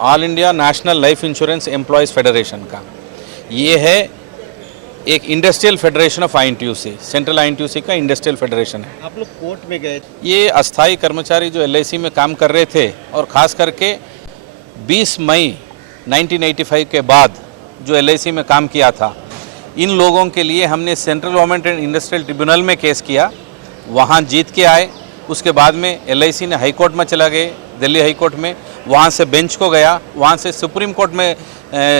All India national life insurance employees federation का। ये है एक इंडस्ट्रियल फेडरेशन ऑफ आईएनटीयूसी, सेंट्रल आईएनटीयूसी का इंडस्ट्रियल फेडरेशन है। आप लोग कोर्ट में गए? ये अस्थायी कर्मचारी जो एलआईसी में काम कर रहे थे और ख़ास करके 20 मई 1985 के बाद जो एलआईसी में काम किया था, इन लोगों के लिए हमने central government and industrial tribunal में केस किया, वहाँ जीत के आए। उसके बाद में एलआईसी ने हाई कोर्ट में चला गए, दिल्ली हाई कोर्ट में, वहाँ से बेंच को गया, वहाँ से सुप्रीम कोर्ट में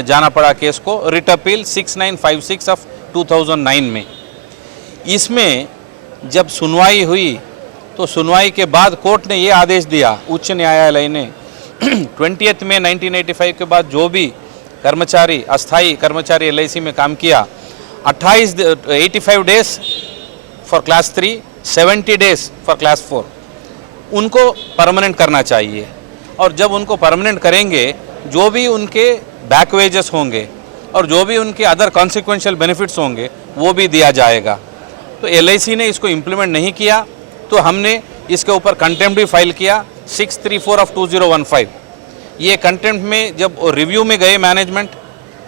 जाना पड़ा केस को, रिट अपील 6956 ऑफ 2009 में। इसमें जब सुनवाई हुई तो सुनवाई के बाद कोर्ट ने ये आदेश दिया, उच्च न्यायालय ने 20 मई 1985 के बाद जो भी कर्मचारी, अस्थाई कर्मचारी एलआईसी में काम किया, 85 days for class 3, 70 days for class 4, उनको परमानेंट करना चाहिए। और जब उनको परमानेंट करेंगे, जो भी उनके बैक वेजेस होंगे और जो भी उनके अदर कॉन्सिक्वेंशियल बेनिफिट्स होंगे वो भी दिया जाएगा। तो एलआईसी ने इसको इम्प्लीमेंट नहीं किया तो हमने इसके ऊपर कंटेम्प्ट भी फाइल किया 634 ऑफ 2015। ये कंटेम्प्ट में जब रिव्यू में गए मैनेजमेंट,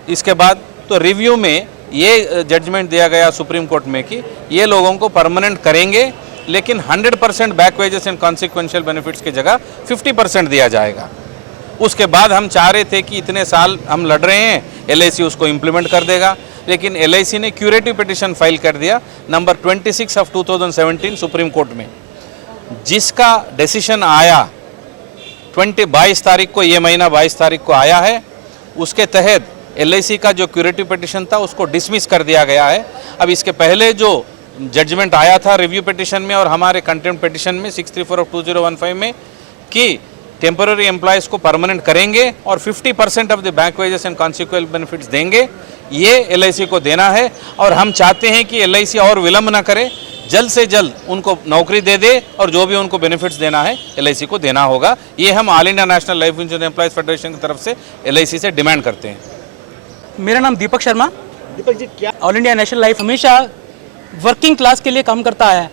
इसके बाद तो रिव्यू में ये जजमेंट दिया गया सुप्रीम कोर्ट में कि ये लोगों को परमानेंट करेंगे, लेकिन 100% back wages and consequential benefits की जगह 50% दिया जाएगा। उसके बाद हम चाह रहे थे कि इतने साल हम लड़ रहे हैं, एलआईसी उसको इम्प्लीमेंट कर देगा, लेकिन एलआईसी ने क्यूरेटिव पिटिशन फाइल कर दिया नंबर 26 ऑफ 2017 सुप्रीम कोर्ट में, जिसका डिसीजन आया 22 तारीख को, ये महीना 22 तारीख को आया है। उसके तहत एलआईसी का जो क्यूरेटिव पिटिशन था उसको डिसमिस कर दिया गया है। अब इसके पहले जो जजमेंट आया था रिव्यू पिटिशन में और हमारे कंटेम्प्ट पिटिशन में 634 ऑफ 2015 में कि टेम्पररी एम्प्लॉयज़ को परमानेंट करेंगे और 50% of the bank wages and consequential benefits देंगे, ये एलआईसी को देना है। और हम चाहते हैं कि एलआईसी और विलंब ना करे, जल्द से जल्द उनको नौकरी दे दे और जो भी उनको बेनिफिट्स देना है एलआईसी को देना होगा। ये हम all India national life insurance employees federation की तरफ से एलआईसी से डिमांड करते हैं। मेरा नाम दीपक शर्मा। दीपक जी, क्या ऑल इंडिया नेशनल लाइफ हमेशा वर्किंग क्लास के लिए काम करता है।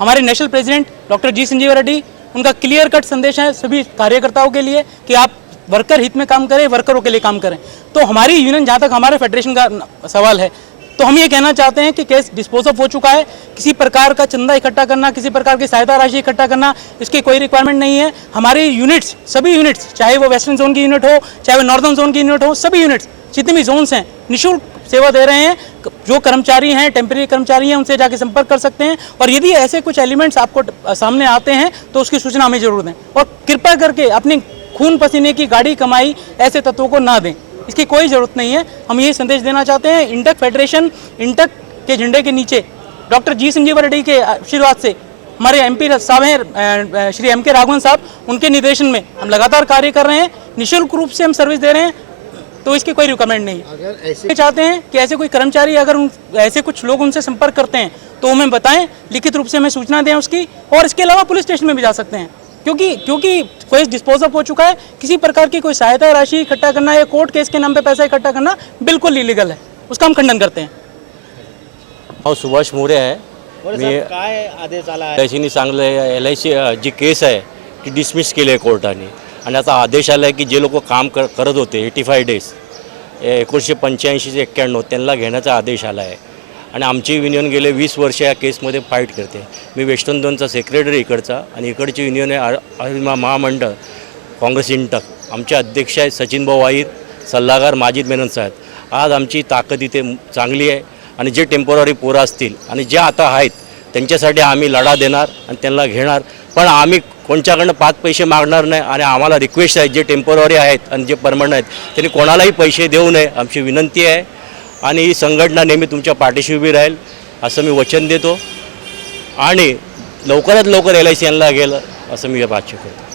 हमारे नेशनल प्रेसिडेंट डॉक्टर जी संजीव रेड्डी, उनका क्लियर कट संदेश है सभी कार्यकर्ताओं के लिए कि आप वर्कर हित में काम करें, वर्करों के लिए काम करें। तो हमारी यूनियन, जहाँ तक हमारे फेडरेशन का सवाल है, तो हम ये कहना चाहते हैं कि केस डिस्पोज ऑफ हो चुका है। किसी प्रकार का चंदा इकट्ठा करना, किसी प्रकार की सहायता राशि इकट्ठा करना, इसकी कोई रिक्वायरमेंट नहीं है। हमारी यूनिट्स, सभी यूनिट्स, चाहे वो वेस्टर्न जोन की यूनिट हो, चाहे वो नॉर्दर्न जोन की यूनिट हो, सभी यूनिट्स जितने भी जोन्स हैं निःशुल्क सेवा दे रहे हैं। जो कर्मचारी हैं, टेम्परेरी कर्मचारी हैं, उनसे जाके संपर्क कर सकते हैं। और यदि ऐसे कुछ एलिमेंट्स आपको सामने आते हैं तो उसकी सूचना हमें जरूर दें और कृपया करके अपनी खून पसीने की गाड़ी कमाई ऐसे तत्वों को ना दें, इसकी कोई ज़रूरत नहीं है। हम ये संदेश देना चाहते हैं। इंटक फेडरेशन, इंटक के झंडे के नीचे डॉक्टर जी संजीव रेड्डी के आशीर्वाद से हमारे एमपी साहब हैं श्री एम के राघवन साहब, उनके निर्देशन में हम लगातार कार्य कर रहे हैं। निःशुल्क रूप से हम सर्विस दे रहे हैं, तो इसकी कोई रिक्वायरमेंट नहीं। अगर ऐसे चाहते हैं कि ऐसे कोई कर्मचारी, अगर ऐसे कुछ लोग उनसे संपर्क करते हैं तो हमें बताएं, लिखित रूप से हमें सूचना दें उसकी। और इसके अलावा पुलिस स्टेशन में भी जा सकते हैं, क्योंकि केस डिस्पोज ऑफ हो चुका है। किसी प्रकार की कोई सहायता राशि इकट्ठा करना या कोर्ट केस के नाम पे पैसा इकट्ठा करना बिल्कुल इलीगल है, उसका हम खंडन करते हैं। सुभाष मोरे आहे। मी काय आदेश आला आहे? एलआयसीने सांगलं एलआयसी जी केस आहे ती डिसमिस केली आहे कोर्टाने, आणि आता आदेश आला आहे की जे लोक काम करत होते 85 डेज 1985 ते 91 त्यांना घेण्याचा आदेश आला आहे। आणि आमची युनियन गेले 20 वर्ष या केसमध्ये फाईट करते। मी वेस्टर्न झोनचा सेक्रेटरी इकडचा, आणि इकडची युनियन आहे अहिमा महामंडळ काँग्रेस इंटक। आमचे अध्यक्ष आहेत सचिन भाऊ वाईर, सल्लागार माजिद मेनन साहेब। आज आमची ताकद इथे चांगली आहे, आणि जे टेम्पोररी पोरं असतील आणि जे आता आहेत त्यांच्यासाठी आम्ही लढा देणार आणि त्यांना घेणार। पण आम्ही कोणच्याकडनं 5 पैसे मागणार नाही, आणि आम्हाला रिक्वेस्ट आहे जे टेम्पोररी आहेत आणि जे परमनंट आहेत त्यांनी कोणालाही पैसे देऊ नये, आमची विनंती आहे। आणि ही संघटना नेहमी तुमच्या पाठीशी उभी राहील असं मी वचन देतो, आणि लवकरात लवकर एलआयसी यांना गेलं असं मी अपेक्षा करतो।